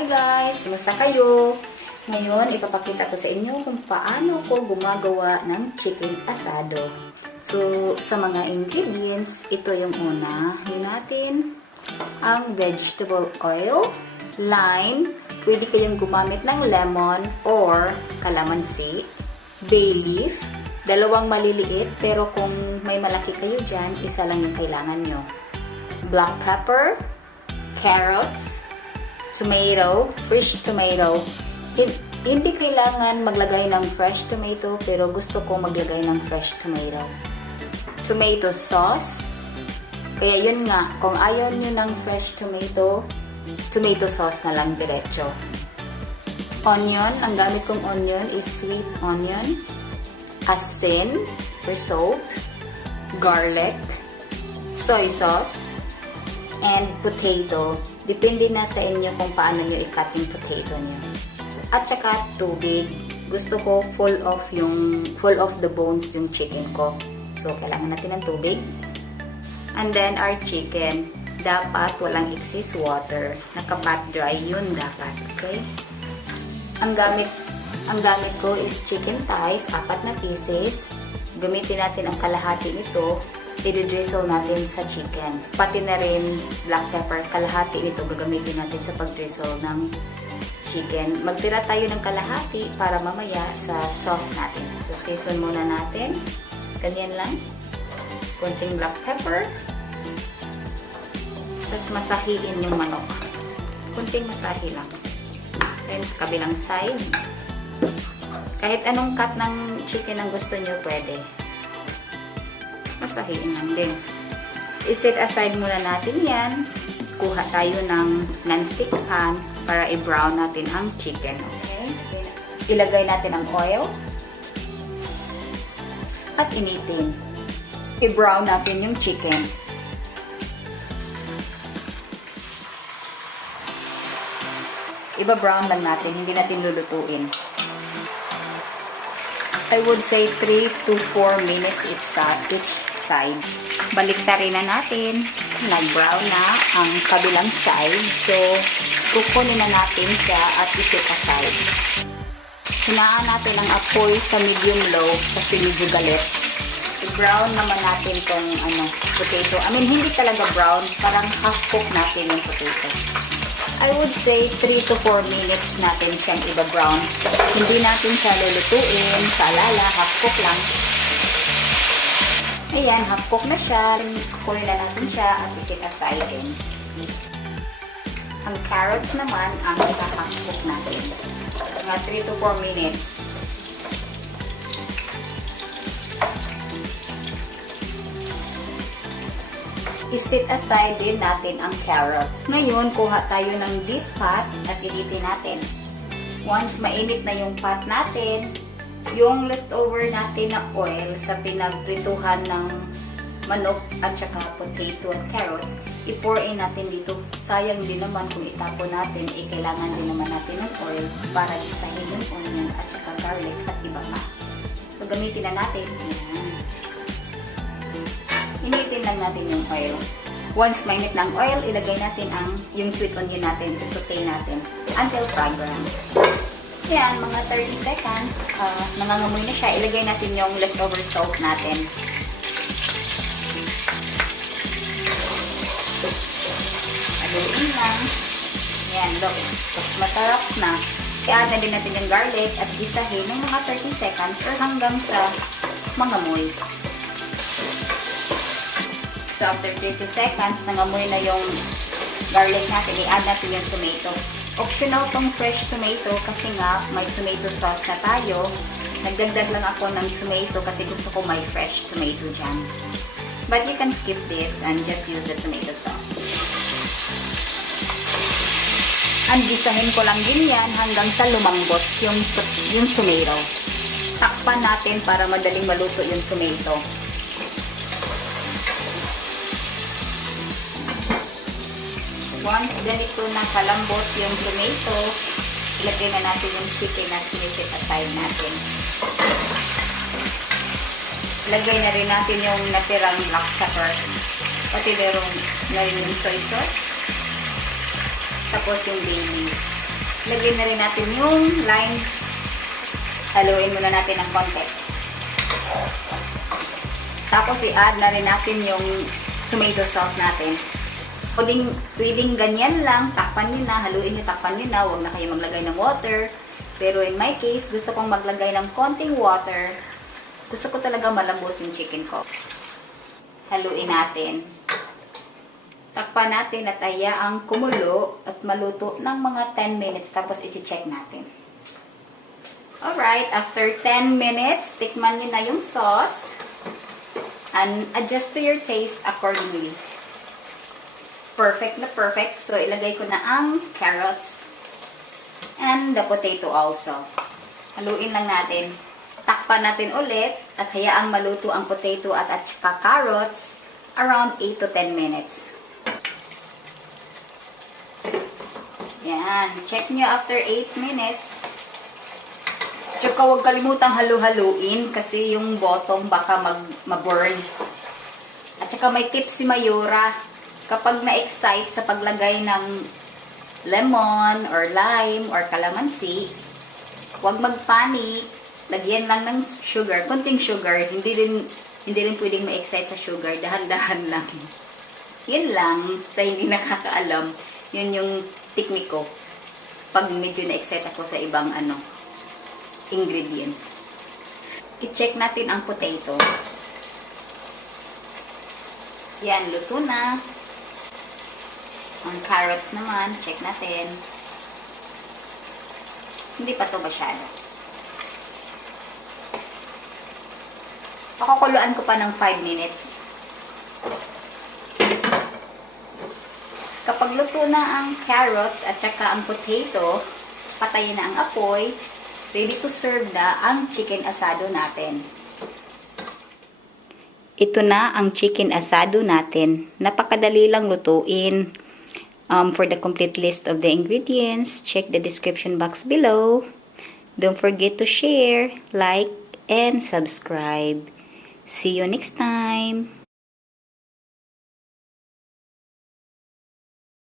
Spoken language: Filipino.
Hi guys! Kumusta kayo? Ngayon, ipapakita ko sa inyo kung paano ko gumagawa ng chicken asado. So, sa mga ingredients, ito yung una. Yun natin ang vegetable oil, lime, pwede kayong gumamit ng lemon or calamansi, bay leaf, dalawang maliliit, pero kung may malaki kayo dyan, isa lang yung kailangan nyo. Black pepper, carrots, tomato, fresh tomato. Hindi kailangan maglagay ng fresh tomato, pero gusto ko maglagay ng fresh tomato. Tomato sauce. Kaya yun nga, kung ayaw nyo ng fresh tomato, tomato sauce na lang diretso. Onion, ang gamit kong onion is sweet onion. Asin or salt. Garlic. Soy sauce. And potato. Depende na sa inyo kung paano nyo i-cut yung potato nyo. At saka tubig. Gusto ko full of the bones yung chicken ko. So, kailangan natin ng tubig. And then, our chicken. Dapat walang excess water. Naka-pat dry yun dapat. Okay? Ang gamit ko is chicken thighs, 4 na pieces. Gamitin natin ang kalahati nito. I-drizzle natin sa chicken. Pati na rin black pepper, kalahati nito gagamitin natin sa pag-drizzle ng chicken. Magtira tayo ng kalahati para mamaya sa sauce natin. So, season muna natin. Ganyan lang. Konting black pepper. Tapos masahiin yung manok. Konting masahi lang. Then, kabilang side. Kahit anong cut ng chicken ang gusto nyo, pwede. Masahiin lang din. I-set aside muna natin yan. Kuha tayo ng non-stick pan para i-brown natin ang chicken. Okay? Ilagay natin ang oil. At initin. I-brown natin yung chicken. Iba-brown lang natin. Hindi natin lulutuin. I would say 3 to 4 minutes each side. Baliktarin na natin. Nag-brown na ang kabilang side. So, kukunin na natin siya at iset aside. Hinaan natin ang apoy sa medium-low kasi medyo galit. I-brown naman natin tong potato. Hindi talaga brown. Parang half-cook natin yung potato. I would say 3 to 4 minutes natin siyang iba-brown. Hindi natin siya lulutuin. Sa alala, half-cook lang. Ayan, half-cook na siya. Kukunin na natin siya at isit aside din. Ang carrots naman ang half-cook natin. Mga 3 to 4 minutes. I-set aside din natin ang carrots. Ngayon, kuha tayo ng deep pot at initin natin. Once mainit na yung pot natin, yung leftover natin na oil sa pinagprituhan ng manok at saka potato at carrots, i-pour in natin dito. Sayang din naman kung itapon natin, kailangan din naman natin ng oil para isahin yung onion at saka garlic at iba pa. So, gamitin na natin. Ayan. Initin lang natin yung oil. Once mainit ng oil, ilagay natin yung sweet onion natin. Saute natin until fragrant. Yan, mga 30 seconds. Nangangamoy na siya. Ilagay natin yung leftover salt natin. Aluin lang. Yan, look. Tapos masarap na. I-add na din natin yung garlic at gisahin ng mga 30 seconds or hanggang sa mangamoy. So, after 30 seconds, nangamoy na yung garlic natin. I-add natin yung tomato. Optional tong fresh tomato kasi nga may tomato sauce na tayo. Nagdagdag lang ako ng tomato kasi gusto ko may fresh tomato dyan. But you can skip this and just use the tomato sauce. And gisahin ko lang din yan hanggang sa lumambot yung tomato. Takpan natin para madaling maluto yung tomato. Once ganito na kalambot yung tomato, ilagay na natin yung chicken na sinisit aside natin. Lagay na rin natin yung natirang black pepper. Pati na rin yung soy sauce. Tapos yung baby. Lagyan na rin natin yung lime. Haluin muna natin ng konti. Tapos i-add na rin natin yung tomato sauce natin. Pwedeng ganyan lang, takpan nyo na, haluin nyo, takpan nyo na, huwag na kayo maglagay ng water. Pero in my case, gusto kong maglagay ng konting water. Gusto ko talaga malambot yung chicken ko. Haluin natin. Takpan natin at hayaang kumulo at maluto ng mga 10 minutes tapos i-check natin. Alright, after 10 minutes, tikman nyo na yung sauce and adjust to your taste accordingly. Perfect na perfect. So, ilagay ko na ang carrots and the potato also. Haluin lang natin. Takpan natin ulit at hayaang maluto ang potato at saka carrots around 8 to 10 minutes. Yan. Check nyo after 8 minutes. Tsaka huwag kalimutang halu-haluin kasi yung bottom baka ma-burn. At saka may tip si Mayura. Kapag na-excite sa paglagay ng lemon or lime or calamansi, huwag magpanik. Lagyan lang ng sugar. Konting sugar. Hindi rin pwedeng ma-excite sa sugar. Dahan-dahan lang. Yun lang. Sa hindi nakakaalam. Yun yung technique ko. Pag medyo na-excite ako sa ibang ingredients. I-check natin ang potato. Yan, luto na. Ang carrots naman, check natin. Hindi pa to masyado. Pakukuluan ko pa ng 5 minutes. Kapag luto na ang carrots at saka ang potato, patayin na ang apoy, ready to serve na ang chicken asado natin. Ito na ang chicken asado natin. Napakadali lang lutuin. For the complete list of the ingredients, check the description box below. Don't forget to share, like, and subscribe. See you next time.